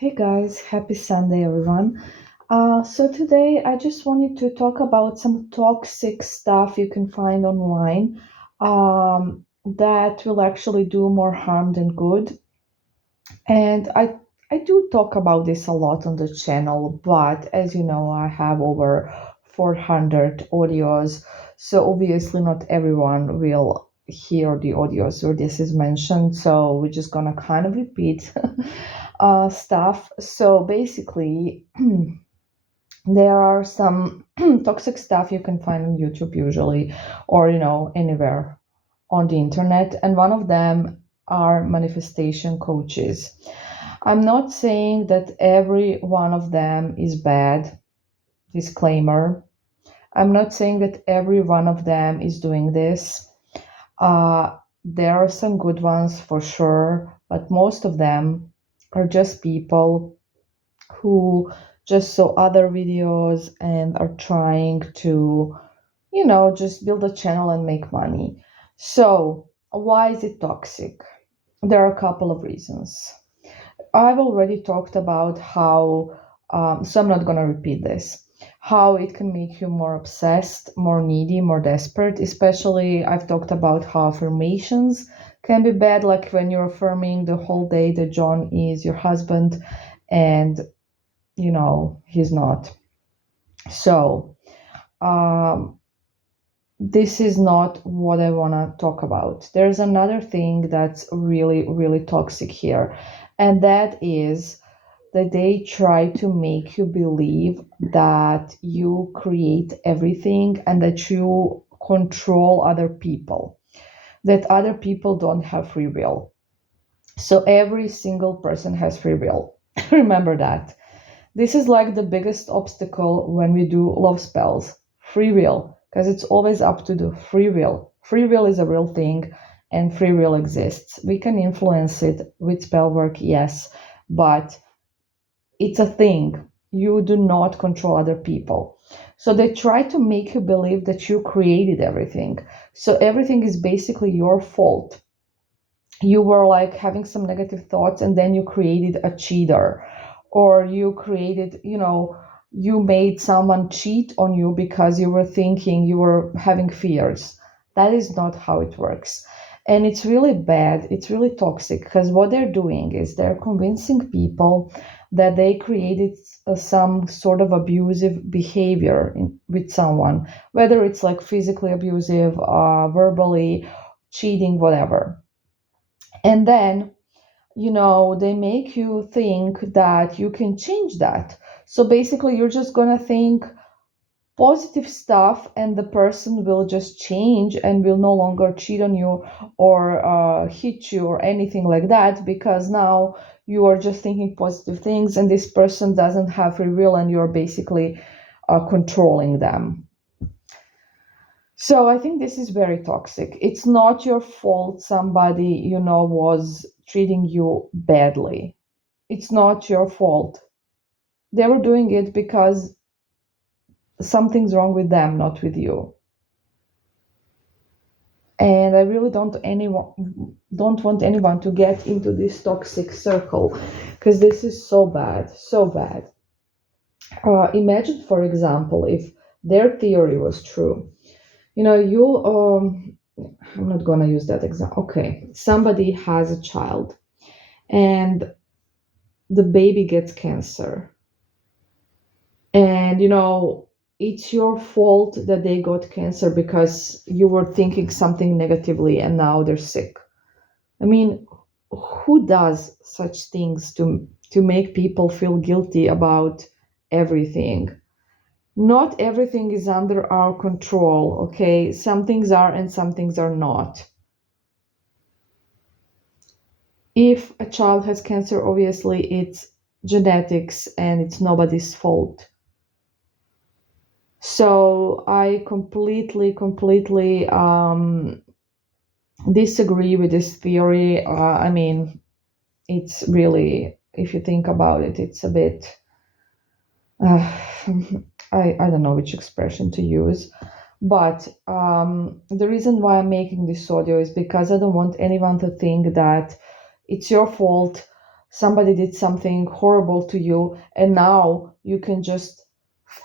Hey guys, happy Sunday everyone. So today I just wanted to talk about some toxic stuff you can find online that will actually do more harm than good. And I do talk about this a lot on the channel, but as you know, I have over 400 audios, so obviously not everyone will hear the audios where this is mentioned. So we're just gonna kind of repeat stuff. So basically, there are some toxic stuff you can find on YouTube usually, or anywhere on the internet, and one of them are manifestation coaches. I'm not saying that every one of them is bad, disclaimer. I'm not saying that every one of them is doing this. There are some good ones for sure, but most of them are just people who just saw other videos and are trying to, just build a channel and make money. So, why is it toxic? There are a couple of reasons. I've already talked about how, so I'm not going to repeat this, how it can make you more obsessed, more needy, more desperate. Especially, I've talked about how affirmations can be bad, like when you're affirming the whole day that John is your husband and, he's not. So, um, this is not what I want to talk about. There's another thing that's really, really toxic here, and that is that they try to make you believe that you create everything and that you control other people, that other people don't have free will. So every single person has free will. Remember that. This is like the biggest obstacle when we do love spells, free will, because it's always up to the free will. Free will is a real thing and free will exists. We can influence it with spell work, yes, but it's a thing. You do not control other people. So they try to make you believe that you created everything. So everything is basically your fault. You were like having some negative thoughts and then you created a cheater, or you created, you made someone cheat on you because you were thinking, you were having fears. That is not how it works. And it's really bad, it's really toxic, because what they're doing is they're convincing people that they created some sort of abusive behavior with someone, whether it's like physically abusive, verbally, cheating, whatever. And then, they make you think that you can change that. So basically, you're just going to think positive stuff, and the person will just change and will no longer cheat on you or hit you or anything like that, because now you are just thinking positive things, and this person doesn't have free will, and you're basically controlling them. So I think this is very toxic. It's not your fault somebody, was treating you badly. It's not your fault. They were doing it because something's wrong with them, not with you. And I really don't want anyone to get into this toxic circle, because this is so bad, so bad. Imagine, for example, if their theory was true. You I'm not gonna use that example. Okay, somebody has a child and the baby gets cancer, and it's your fault that they got cancer because you were thinking something negatively and now they're sick. I mean, who does such things to make people feel guilty about everything? Not everything is under our control, okay? Some things are and some things are not. If a child has cancer, obviously it's genetics and it's nobody's fault. So I completely disagree with this theory. I mean, it's really, if you think about it, it's a bit, uh, I don't know which expression to use. But the reason why I'm making this audio is because I don't want anyone to think that it's your fault somebody did something horrible to you, and now you can just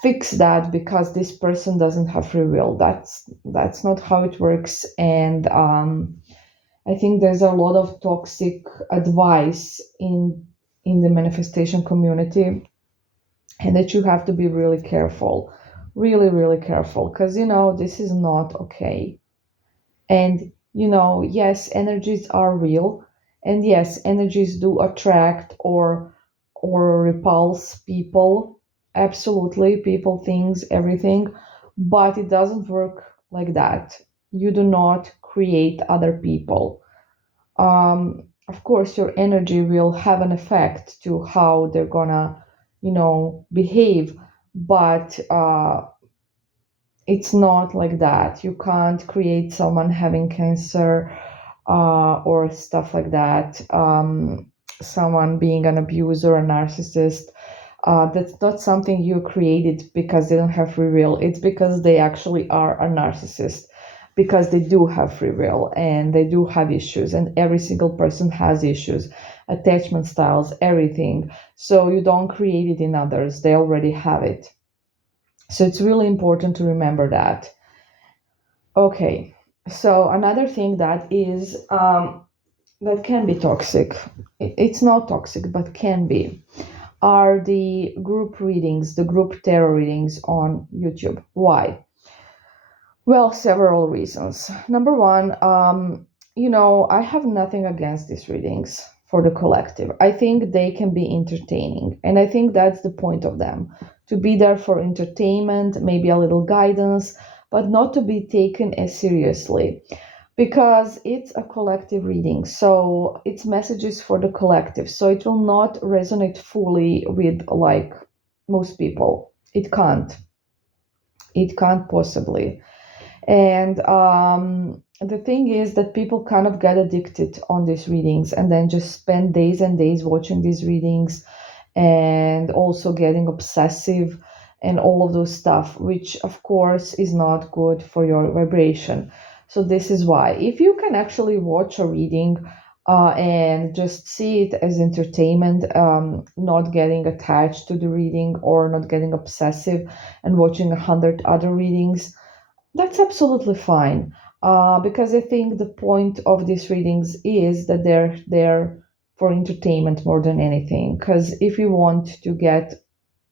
fix that because this person doesn't have free will. That's not how it works. And I think there's a lot of toxic advice in the manifestation community, and that you have to be really careful, really, really careful, because this is not okay. And yes, energies are real, and yes, energies do attract or repulse people. Absolutely, people, things, everything, but it doesn't work like that. You do not create other people. Of course, your energy will have an effect to how they're gonna, behave, but it's not like that. You can't create someone having cancer or stuff like that. Someone being an abuser, a narcissist. That's not something you created because they don't have free will. It's because they actually are a narcissist, because they do have free will and they do have issues, and every single person has issues, attachment styles, everything. So you don't create it in others, they already have it. So it's really important to remember that. Okay, so another thing that is that can be toxic, it's not toxic but can be, are the group readings, the group tarot readings on YouTube. Why? Well, several reasons. Number one, I have nothing against these readings for the collective. I think they can be entertaining, and I think that's the point of them, to be there for entertainment, maybe a little guidance, but not to be taken as seriously, because it's a collective reading. So it's messages for the collective. So it will not resonate fully with like most people. It can't. It can't possibly. And the thing is that people kind of get addicted on these readings and then just spend days and days watching these readings, and also getting obsessive and all of those stuff, which of course is not good for your vibration. So this is why, if you can actually watch a reading and just see it as entertainment, not getting attached to the reading or not getting obsessive and watching 100 other readings, that's absolutely fine. Because I think the point of these readings is that they're there for entertainment more than anything. Because if you want to get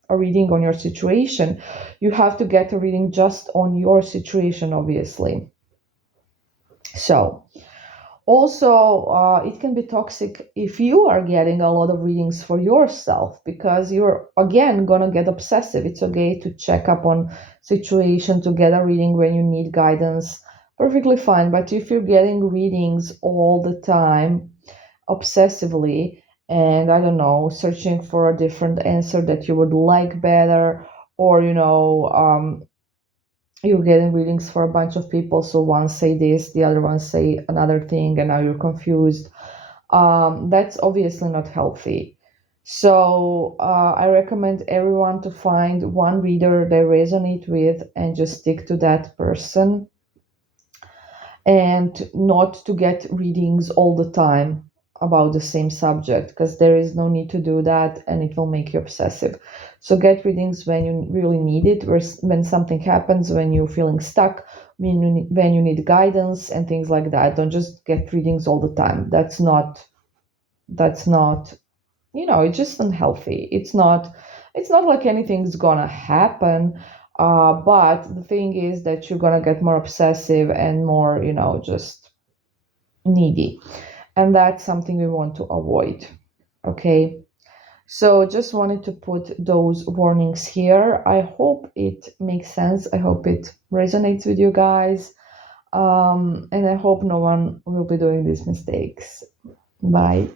a reading on your situation, you have to get a reading just on your situation, obviously. So, also, it can be toxic if you are getting a lot of readings for yourself, because you're again gonna get obsessive. It's okay to check up on situation, to get a reading when you need guidance, perfectly fine. But if you're getting readings all the time obsessively, and I don't know, searching for a different answer that you would like better, or you're getting readings for a bunch of people, so one say this, the other one say another thing, and now you're confused, that's obviously not healthy. So I recommend everyone to find one reader they resonate with and just stick to that person, and not to get readings all the time about the same subject, because there is no need to do that and it will make you obsessive. So get readings when you really need it, when something happens, when you're feeling stuck, when you need guidance and things like that. Don't just get readings all the time. That's not it's just unhealthy. It's not like anything's gonna happen, but the thing is that you're gonna get more obsessive and more just needy, and that's something we want to avoid. Okay, so just wanted to put those warnings here. I hope it makes sense. I hope it resonates with you guys, and I hope no one will be doing these mistakes. Bye.